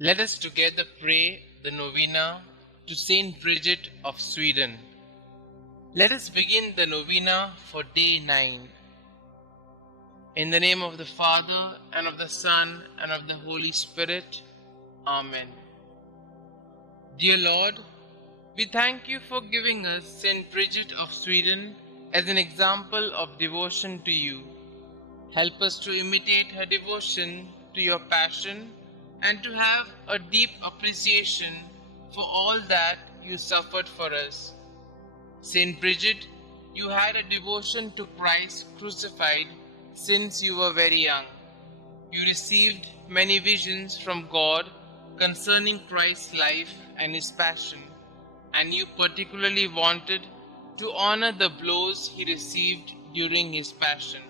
Let us together pray the Novena to St Bridget of Sweden. Let us begin the Novena for day 9. In the name of the Father, and of the Son, and of the Holy Spirit. Amen. Dear Lord, we thank you for giving us St Bridget of Sweden as an example of devotion to you. Help us to imitate her devotion to your passion and to have a deep appreciation for all that you suffered for us. St. Bridget, you had a devotion to Christ crucified since you were very young. You received many visions from God concerning Christ's life and his passion, and you particularly wanted to honor the blows he received during his passion.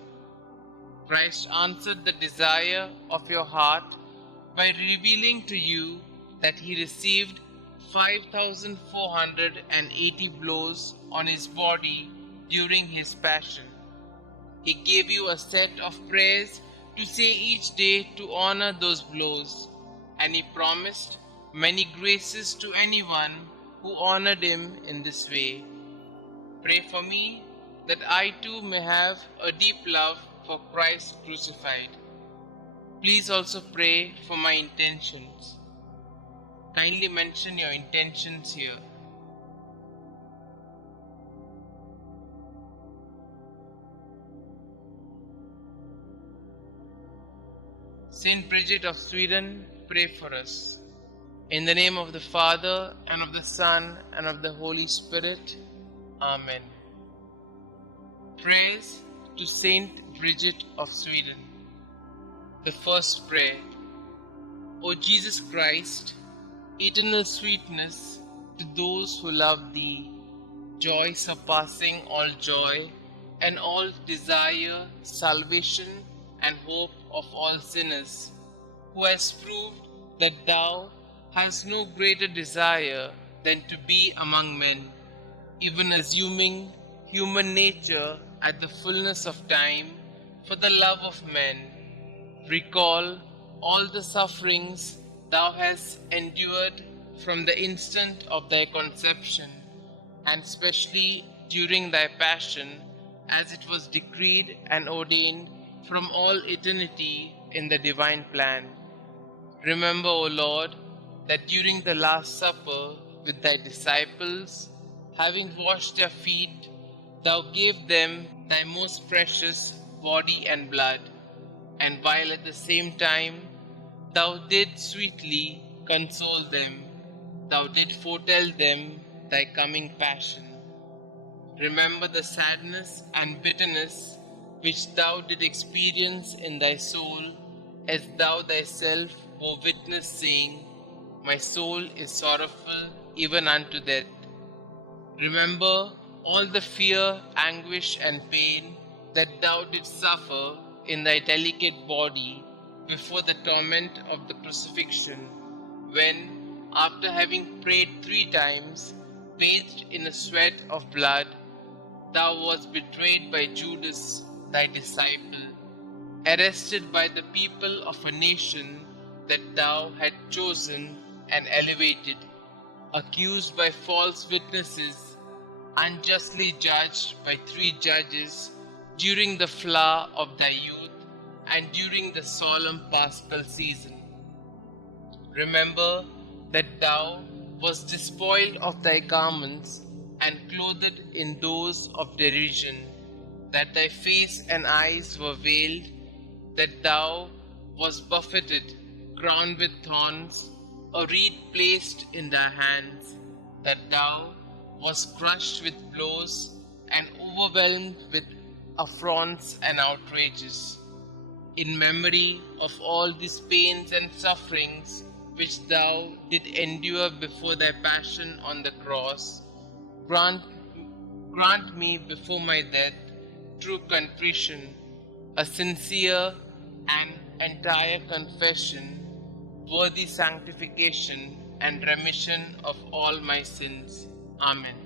Christ answered the desire of your heart by revealing to you that he received 5,480 blows on his body during his passion. He gave you a set of prayers to say each day to honor those blows, and he promised many graces to anyone who honored him in this way. Pray for me that I too may have a deep love for Christ crucified. Please also pray for my intentions. Kindly mention your intentions here. St. Bridget of Sweden, pray for us. In the name of the Father, and of the Son, and of the Holy Spirit. Amen. Prayers to St. Bridget of Sweden. The first prayer. O Jesus Christ, eternal sweetness to those who love Thee, joy surpassing all joy, and all desire, salvation, and hope of all sinners, who has proved that Thou hast no greater desire than to be among men, even assuming human nature at the fullness of time for the love of men. Recall all the sufferings Thou hast endured from the instant of Thy conception, and especially during Thy passion, as it was decreed and ordained from all eternity in the divine plan. Remember, O Lord, that during the Last Supper with Thy disciples, having washed their feet, Thou gave them Thy most precious body and blood, and while at the same time Thou didst sweetly console them, Thou didst foretell them Thy coming passion. Remember the sadness and bitterness which Thou didst experience in Thy soul, as Thou Thyself were witness, saying, My soul is sorrowful even unto death. Remember all the fear, anguish, and pain that Thou didst suffer in Thy delicate body before the torment of the crucifixion, when, after having prayed 3 times, bathed in a sweat of blood, Thou wast betrayed by Judas, Thy disciple, arrested by the people of a nation that Thou had chosen and elevated, accused by false witnesses, unjustly judged by 3 judges during the flower of Thy youth and during the solemn Paschal season. Remember that Thou wast despoiled of Thy garments and clothed in those of derision, that Thy face and eyes were veiled, that Thou wast buffeted, crowned with thorns, a reed placed in Thy hands, that Thou wast crushed with blows and overwhelmed with affronts and outrages. In memory of all these pains and sufferings which Thou did endure before Thy passion on the cross, grant me before my death true contrition, a sincere and entire confession, worthy sanctification and remission of all my sins. Amen.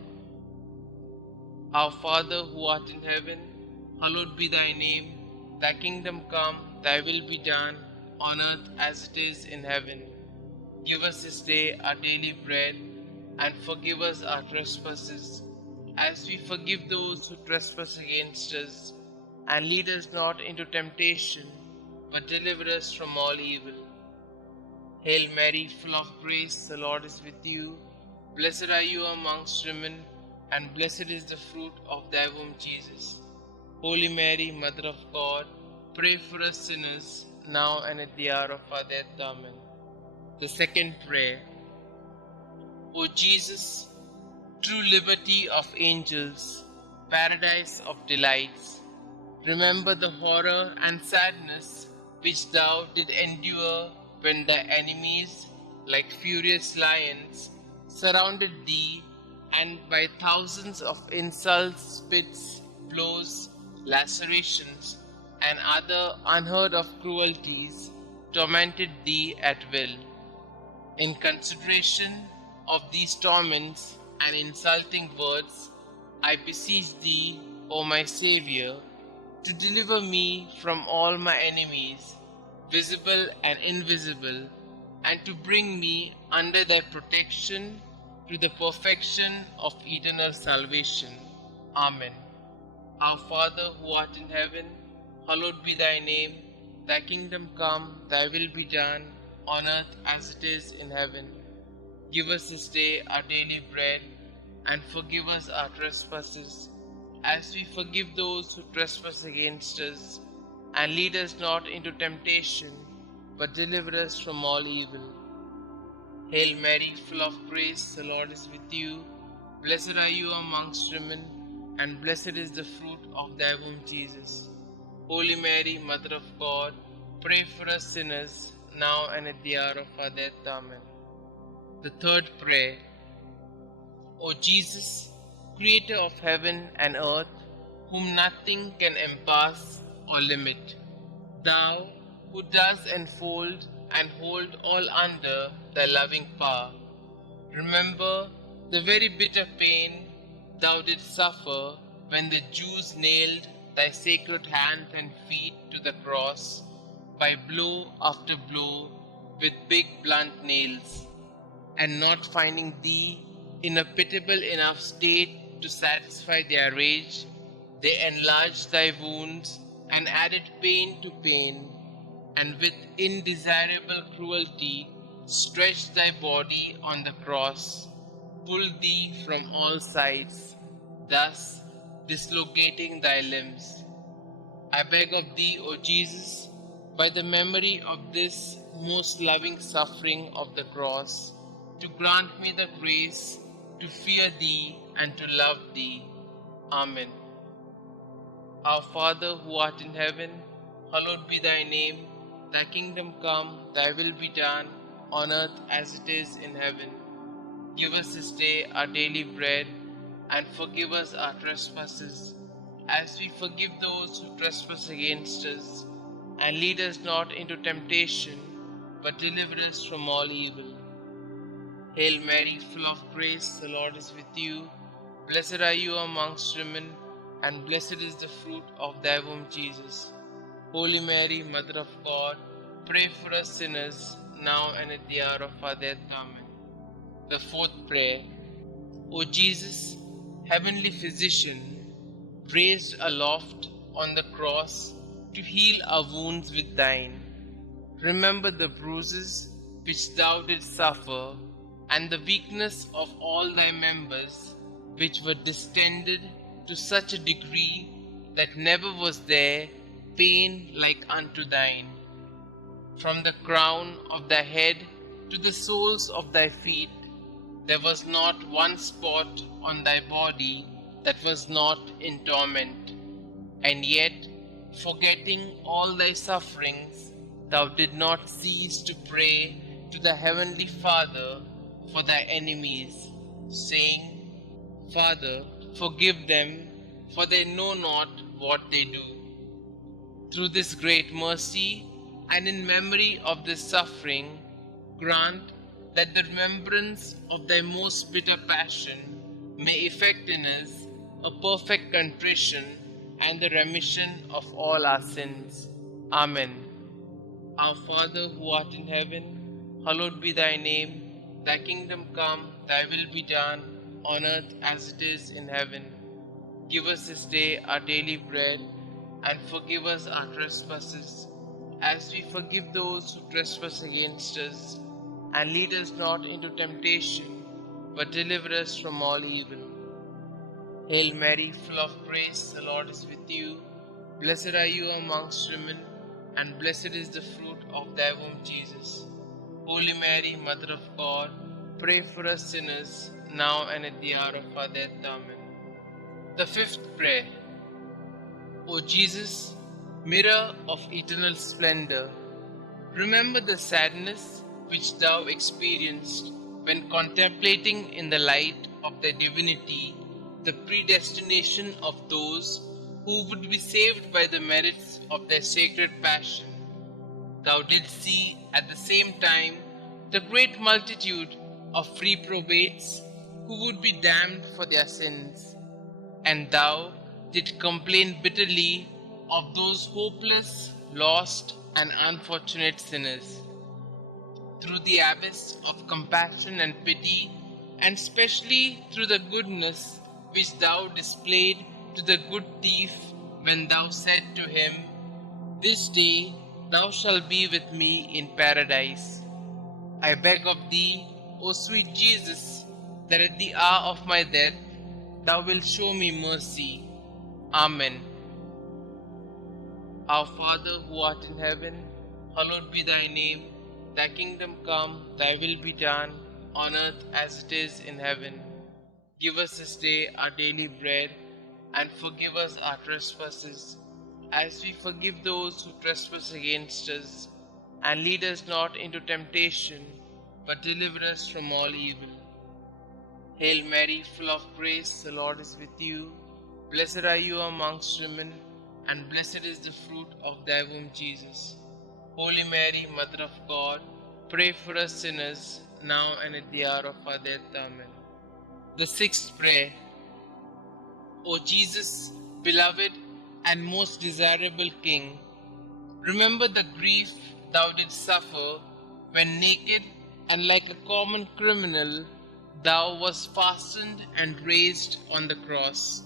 Our Father who art in heaven, hallowed be Thy name. Thy kingdom come, Thy will be done, on earth as it is in heaven. Give us this day our daily bread, and forgive us our trespasses, as we forgive those who trespass against us. And lead us not into temptation, but deliver us from all evil. Hail Mary, full of grace, the Lord is with you. Blessed are you amongst women, and blessed is the fruit of thy womb, Jesus. Holy Mary, Mother of God, pray for us sinners, now and at the hour of our death. Amen. The second prayer. O Jesus, true liberty of angels, paradise of delights, remember the horror and sadness which thou did endure when thy enemies, like furious lions, surrounded thee, and by thousands of insults, spits, blows, lacerations, and other unheard of cruelties tormented thee at will. In consideration of these torments and insulting words, I beseech thee, O my Xavier, to deliver me from all my enemies, visible and invisible, and to bring me under thy protection to the perfection of eternal salvation. Amen. Our Father who art in heaven, hallowed be thy name. Thy kingdom come, thy will be done, on earth as it is in heaven. Give us this day our daily bread, and forgive us our trespasses, as we forgive those who trespass against us. And lead us not into temptation, but deliver us from all evil. Hail Mary, full of grace, the Lord is with you. Blessed are you amongst women, and blessed is the fruit of thy womb, Jesus. Holy Mary, Mother of God, pray for us sinners, now and at the hour of our death. Amen. The third prayer. O Jesus, Creator of heaven and earth, whom nothing can encompass or limit, thou who dost enfold and hold all under thy loving power, remember the very bitter pain thou didst suffer when the Jews nailed thy sacred hands and feet to the cross by blow after blow with big blunt nails, and not finding thee in a pitiable enough state to satisfy their rage, they enlarged thy wounds and added pain to pain, and with indesirable cruelty stretched thy body on the cross, pulled thee from all sides, thus dislocating thy limbs. I beg of thee, O Jesus, by the memory of this most loving suffering of the cross, to grant me the grace to fear thee and to love thee. Amen. Our Father who art in heaven, hallowed be thy name. Thy kingdom come, thy will be done, on earth as it is in heaven. Give us this day our daily bread, and forgive us our trespasses, as we forgive those who trespass against us. And lead us not into temptation, but deliver us from all evil. Hail Mary, full of grace, the Lord is with you. Blessed are you amongst women, and blessed is the fruit of thy womb, Jesus. Holy Mary, Mother of God, pray for us sinners, now and at the hour of our death. Amen. The fourth prayer. O Jesus, heavenly physician, raised aloft on the cross to heal our wounds with thine, remember the bruises which thou didst suffer, and the weakness of all thy members, which were distended to such a degree that never was there pain like unto thine. From the crown of thy head to the soles of thy feet, there was not one spot on thy body that was not in torment. And yet, forgetting all thy sufferings, thou did not cease to pray to the heavenly Father for thy enemies, saying, Father, forgive them, for they know not what they do. Through this great mercy, and in memory of this suffering, grant that the remembrance of thy most bitter passion may effect in us a perfect contrition and the remission of all our sins. Amen. Our Father who art in heaven, hallowed be thy name. Thy kingdom come, thy will be done, on earth as it is in heaven. Give us this day our daily bread, and forgive us our trespasses, as we forgive those who trespass against us. And lead us not into temptation, but deliver us from all evil. Hail Mary, full of grace, the Lord is with you. Blessed are you amongst women, and blessed is the fruit of thy womb, Jesus. Holy Mary, Mother of God, pray for us sinners, now and at the hour of our death. Amen. The fifth prayer. O Jesus, mirror of eternal splendor, remember the sadness which thou experienced when contemplating in the light of thy divinity the predestination of those who would be saved by the merits of their sacred passion. Thou didst see at the same time the great multitude of reprobates who would be damned for their sins, and thou didst complain bitterly of those hopeless, lost, and unfortunate sinners. Through the abyss of compassion and pity, and specially through the goodness which thou displayed to the good thief when thou said to him, "This day thou shalt be with me in paradise," I beg of thee, O sweet Jesus, that at the hour of my death thou wilt show me mercy. Amen. Our Father who art in heaven, hallowed be thy name. Thy kingdom come, thy will be done, on earth as it is in heaven. Give us this day our daily bread, and forgive us our trespasses, as we forgive those who trespass against us. And lead us not into temptation, but deliver us from all evil. Hail Mary, full of grace, the Lord is with you. Blessed are you amongst women, and blessed is the fruit of thy womb, Jesus. Holy Mary, Mother of God, pray for us sinners, now and at the hour of our death. Amen. The sixth prayer. O Jesus, beloved and most desirable King, remember the grief thou didst suffer when naked and like a common criminal thou wast fastened and raised on the cross,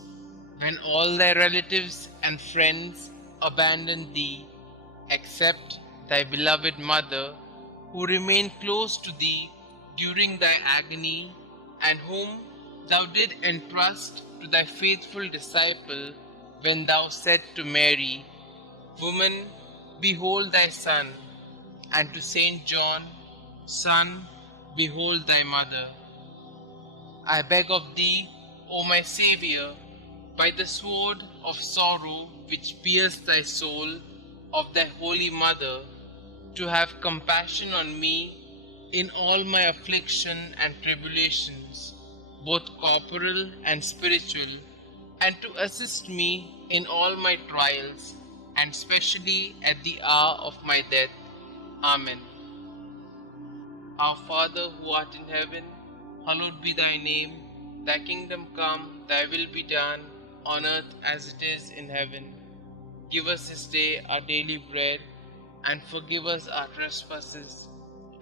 when all thy relatives and friends abandoned thee, except thy beloved mother, who remained close to thee during thy agony, and whom thou did entrust to thy faithful disciple when thou said to Mary, "Woman, behold thy son," and to Saint John, "Son, behold thy mother." I beg of thee, O my Xavier, by the sword of sorrow which pierced thy soul of thy holy mother, to have compassion on me in all my affliction and tribulations, both corporal and spiritual, and to assist me in all my trials, and specially at the hour of my death. Amen. Our Father who art in heaven, hallowed be thy name. Thy kingdom come, thy will be done, on earth as it is in heaven. Give us this day our daily bread, and forgive us our trespasses,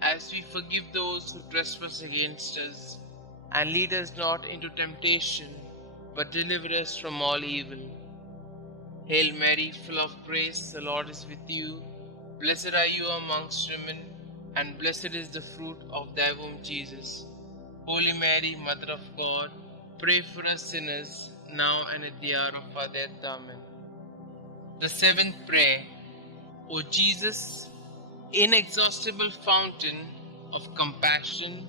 as we forgive those who trespass against us. And lead us not into temptation, but deliver us from all evil. Hail Mary, full of grace, the Lord is with you. Blessed are you amongst women, and blessed is the fruit of thy womb, Jesus. Holy Mary, Mother of God, pray for us sinners, now and at the hour of our death. Amen. The seventh prayer. O Jesus, inexhaustible fountain of compassion,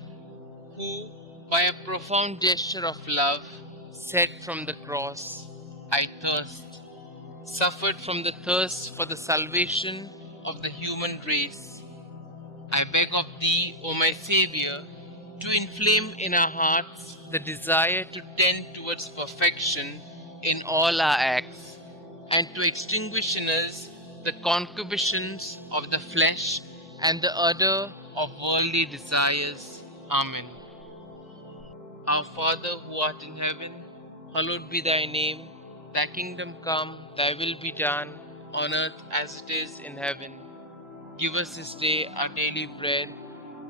who, by a profound gesture of love, said from the cross, "I thirst," suffered from the thirst for the salvation of the human race. I beg of thee, O my Saviour, to inflame in our hearts the desire to tend towards perfection in all our acts, and to extinguish in us the concupiscence of the flesh and the ardor of worldly desires. Amen. Our Father who art in heaven, hallowed be thy name. Thy kingdom come, thy will be done, on earth as it is in heaven. Give us this day our daily bread,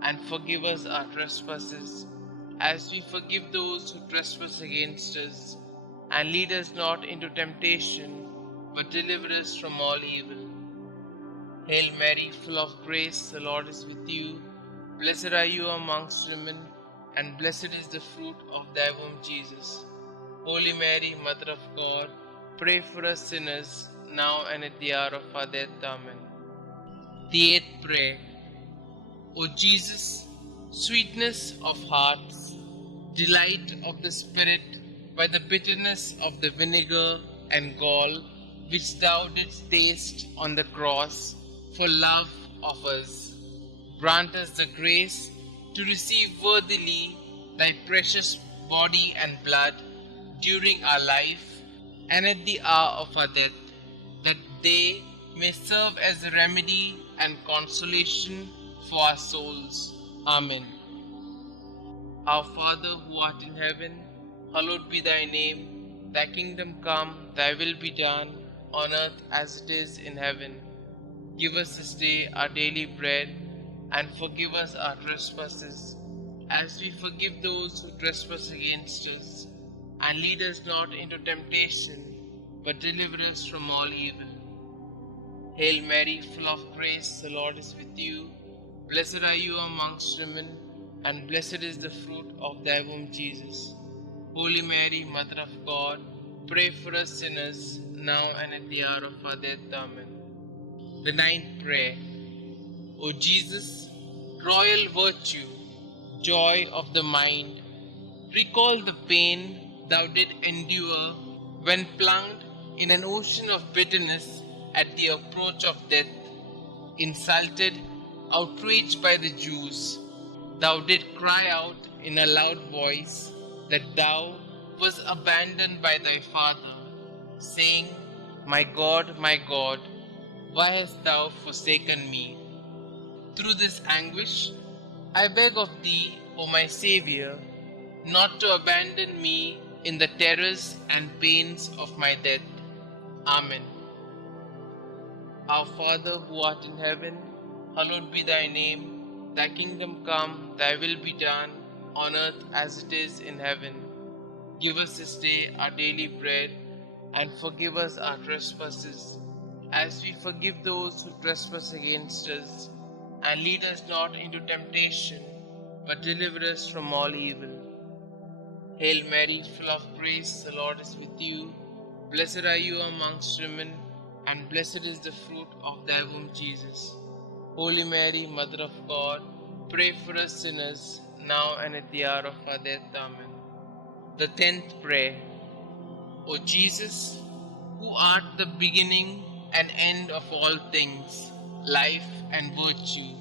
and forgive us our trespasses, as we forgive those who trespass against us. And lead us not into temptation, but deliver us from all evil. Hail Mary, full of grace, the Lord is with you. Blessed are you amongst women, and blessed is the fruit of thy womb, Jesus. Holy Mary, Mother of God, pray for us sinners, now and at the hour of our death. Amen. The eighth prayer. O Jesus, sweetness of hearts, delight of the Spirit, by the bitterness of the vinegar and gall which thou didst taste on the cross for love of us, grant us the grace to receive worthily thy precious body and blood during our life and at the hour of our death, that they may serve as a remedy and consolation for our souls. Amen. Our Father who art in heaven, hallowed be thy name. Thy kingdom come, thy will be done, on earth as it is in heaven. Give us this day our daily bread, and forgive us our trespasses, as we forgive those who trespass against us. And lead us not into temptation, but deliver us from all evil. Hail Mary, full of grace, the Lord is with you. Blessed are you amongst women, and blessed is the fruit of thy womb, Jesus. Holy Mary, Mother of God, pray for us sinners, now and at the hour of our death. Amen. The ninth prayer. O Jesus, royal virtue, joy of the mind, recall the pain thou did endure when plunged in an ocean of bitterness at the approach of death. Insulted, outraged by the Jews, thou did cry out in a loud voice that thou wast abandoned by thy Father, saying, my God, why hast thou forsaken me? Through this anguish, I beg of thee, O my Xavier, not to abandon me in the terrors and pains of my death. Amen. Our Father who art in heaven, hallowed be thy name. Thy kingdom come, thy will be done, on earth as it is in heaven. Give us this day our daily bread, and forgive us our trespasses, as we forgive those who trespass against us. And lead us not into temptation, but deliver us from all evil. Hail Mary, full of grace, the Lord is with you. Blessed are you amongst women, and blessed is the fruit of thy womb, Jesus. Holy Mary, Mother of God, pray for us sinners, now and at the hour of our death. Amen. The 10th prayer. O Jesus, who art the beginning and end of all things, life and virtue,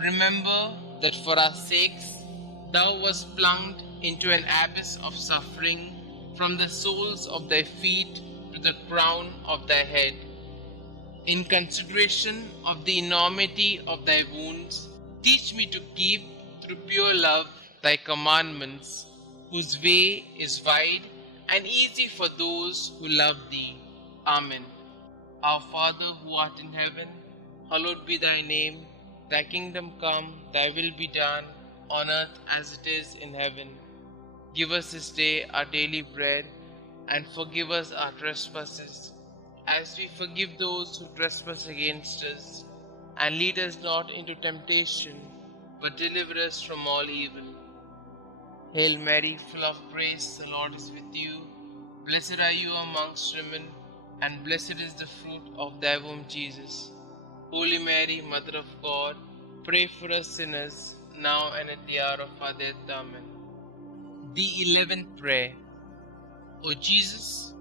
remember that for our sakes thou wast plunged into an abyss of suffering, from the soles of thy feet to the crown of thy head. In consideration of the enormity of thy wounds, teach me to keep, through pure love, thy commandments, whose way is wide and easy for those who love thee. Amen. Our Father who art in heaven, hallowed be thy name. Thy kingdom come, thy will be done, on earth as it is in heaven. Give us this day our daily bread, and forgive us our trespasses, as we forgive those who trespass against us. And lead us not into temptation, but deliver us from all evil. Hail Mary, full of grace, the Lord is with you. Blessed are you amongst women, and blessed is the fruit of thy womb, Jesus. Holy Mary, Mother of God, pray for us sinners, now and at the hour of our death. Amen. The 11th prayer. O Jesus,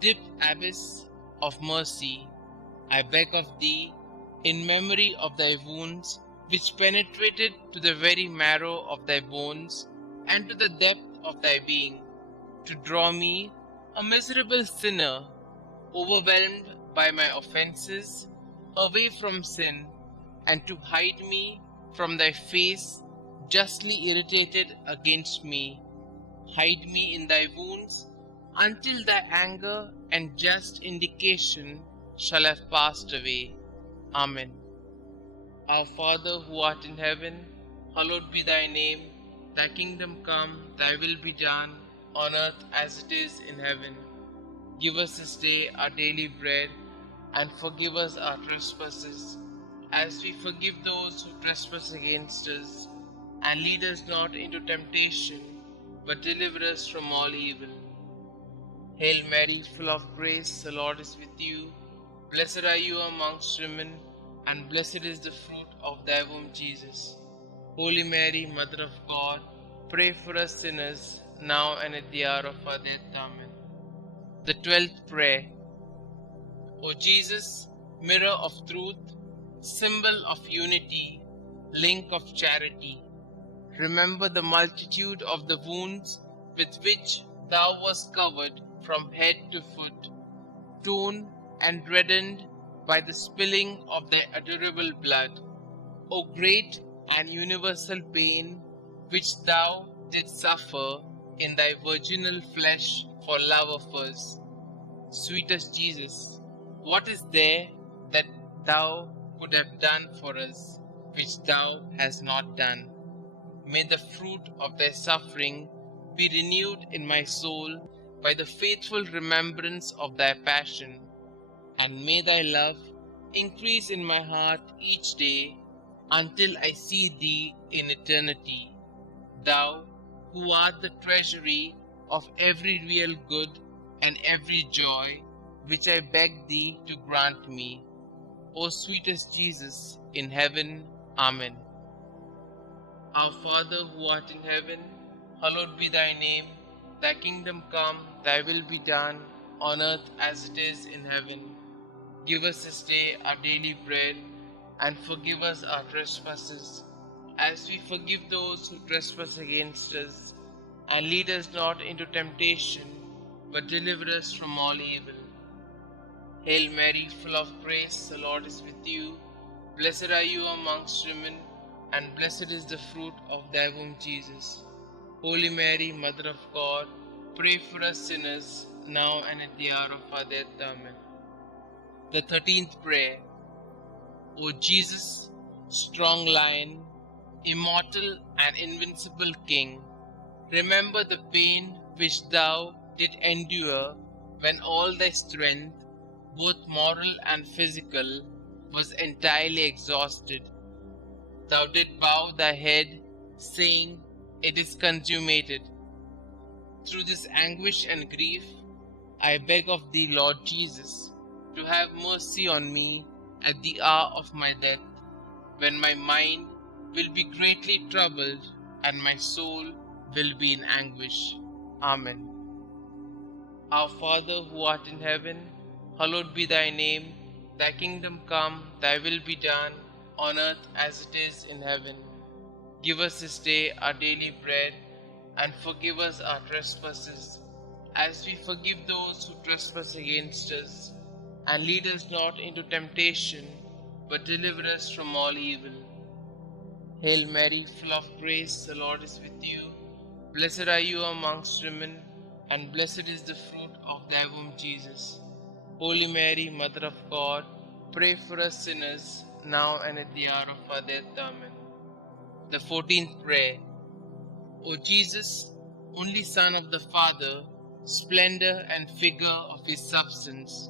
deep abyss of mercy, I beg of thee, in memory of thy wounds, which penetrated to the very marrow of thy bones and to the depth of thy being, to draw me, a miserable sinner, overwhelmed by my offenses, away from sin, and to hide me from thy face, justly irritated against me. Hide me in thy wounds, until thy anger and just indication shall have passed away. Amen. Our Father who art in heaven, Hallowed be thy name, thy kingdom come, thy will be done, on earth as it is in heaven. Give us this day our daily bread, and forgive us our trespasses, as we forgive those who trespass against us. And lead us not into temptation, but deliver us from all evil. Hail Mary, full of grace, the Lord is with you. Blessed are you amongst women, and blessed is the fruit of thy womb, Jesus. Holy Mary, Mother of God, pray for us sinners, now and at the hour of our death. Amen. The 12th prayer. O Jesus, mirror of truth, symbol of unity, link of charity, remember the multitude of the wounds with which thou wast covered from head to foot, torn and reddened by the spilling of thy adorable blood. O great and universal pain which thou didst suffer in thy virginal flesh for love of us. Sweetest Jesus, what is there that thou could have done for us, which thou hast not done? May the fruit of thy suffering be renewed in my soul by the faithful remembrance of thy passion, and may thy love increase in my heart each day until I see thee in eternity, thou who art the treasury of every real good and every joy, which I beg thee to grant me. O sweetest Jesus in heaven. Amen. Our Father who art in heaven, hallowed be thy name. Thy kingdom come, thy will be done, on earth as it is in heaven. Give us this day our daily bread, and forgive us our trespasses, as we forgive those who trespass against us. And lead us not into temptation, but deliver us from all evil. Hail Mary, full of grace, the Lord is with you. Blessed are you amongst women, and blessed is the fruit of thy womb, Jesus. Holy Mary, Mother of God, pray for us sinners, now and at the hour of our death. Amen. The 13th prayer. O Jesus, strong lion, immortal and invincible King, remember the pain which thou didst endure when all thy strength, both moral and physical, was entirely exhausted. Thou didst bow thy head, saying, "It is consummated." Through this anguish and grief, I beg of thee, Lord Jesus, to have mercy on me at the hour of my death, when my mind will be greatly troubled and my soul will be in anguish. Amen. Our Father who art in heaven, hallowed be thy name. Thy kingdom come, thy will be done, on earth as it is in heaven. Give us this day our daily bread, and forgive us our trespasses, as we forgive those who trespass against us. And lead us not into temptation, but deliver us from all evil. Hail Mary, full of grace, the Lord is with you. Blessed are you amongst women, and blessed is the fruit of thy womb, Jesus. Holy Mary, Mother of God, pray for us sinners, now and at the hour of our death. Amen. The 14th prayer. O Jesus, only Son of the Father, splendor and figure of his substance,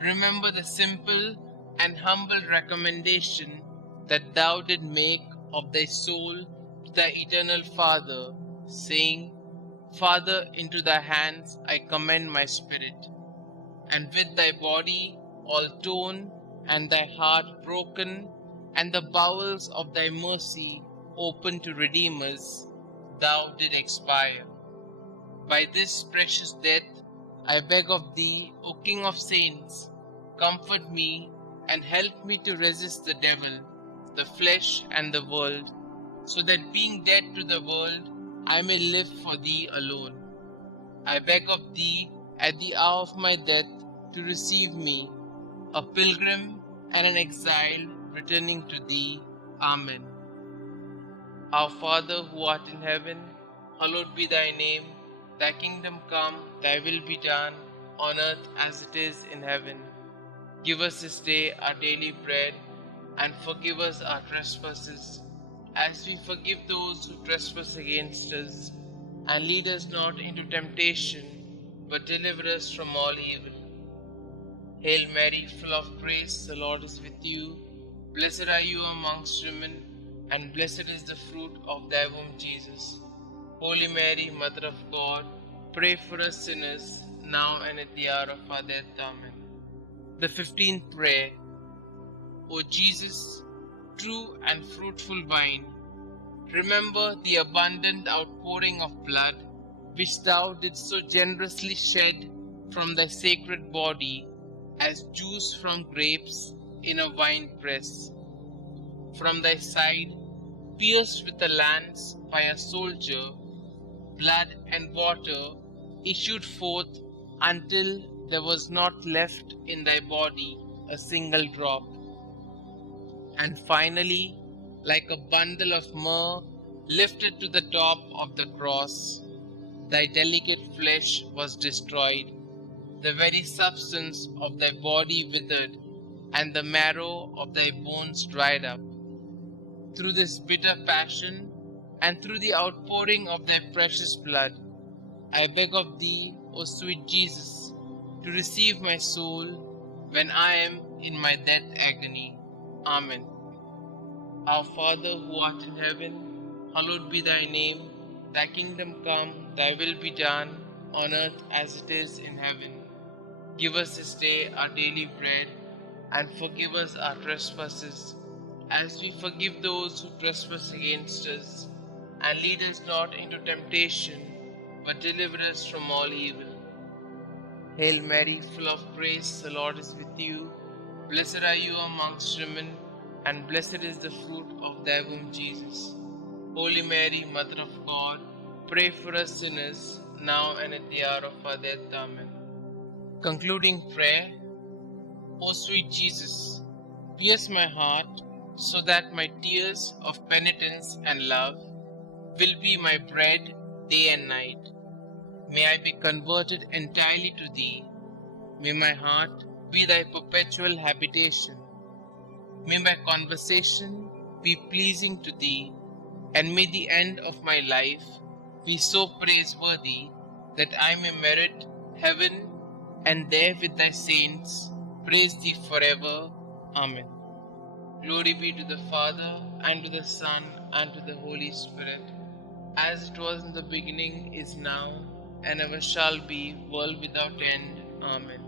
remember the simple and humble recommendation that thou didst make of thy soul to thy eternal Father, saying, "Father, into thy hands I commend my spirit." And with thy body all torn, and thy heart broken, and the bowels of thy mercy open to redeem us, thou did expire. By this precious death, I beg of thee, O King of saints, comfort me and help me to resist the devil, the flesh, and the world, so that being dead to the world, I may live for thee alone. I beg of thee, at the hour of my death, to receive me, a pilgrim and an exile returning to thee. Amen. Our Father who art in heaven, hallowed be thy name. Thy kingdom come, thy will be done, on earth as it is in heaven. Give us this day our daily bread, and forgive us our trespasses, as we forgive those who trespass against us. And lead us not into temptation, but deliver us from all evil. Hail Mary, full of grace, the Lord is with you. Blessed are you amongst women, and blessed is the fruit of thy womb, Jesus. Holy Mary, Mother of God, pray for us sinners, now and at the hour of our death. Amen. The 15th prayer. O Jesus, true and fruitful vine, remember the abundant outpouring of blood which thou didst so generously shed from thy sacred body as juice from grapes in a wine press. From thy side, pierced with a lance by a soldier, blood and water issued forth until there was not left in thy body a single drop. And finally, like a bundle of myrrh lifted to the top of the cross, thy delicate flesh was destroyed, the very substance of thy body withered, and the marrow of thy bones dried up. Through this bitter passion, and through the outpouring of thy precious blood, I beg of thee, O sweet Jesus, to receive my soul when I am in my death agony. Amen. Our Father who art in heaven, hallowed be thy name. Thy kingdom come, thy will be done, on earth as it is in heaven. Give us this day our daily bread, and forgive us our trespasses, as we forgive those who trespass against us. And lead us not into temptation, but deliver us from all evil. Hail Mary, full of grace, the Lord is with you. Blessed are you amongst women, and blessed is the fruit of thy womb, Jesus. Holy Mary, Mother of God, pray for us sinners, now and at the hour of our death. Amen. Concluding prayer. O sweet Jesus, pierce my heart so that my tears of penitence and love will be my bread day and night. May I be converted entirely to thee. May my heart be thy perpetual habitation. May my conversation be pleasing to thee, and may the end of my life be so praiseworthy that I may merit heaven, and there with thy saints praise thee forever. Amen. Glory be to the Father, and to the Son, and to the Holy Spirit, as it was in the beginning, is now, and ever shall be, world without end. Amen.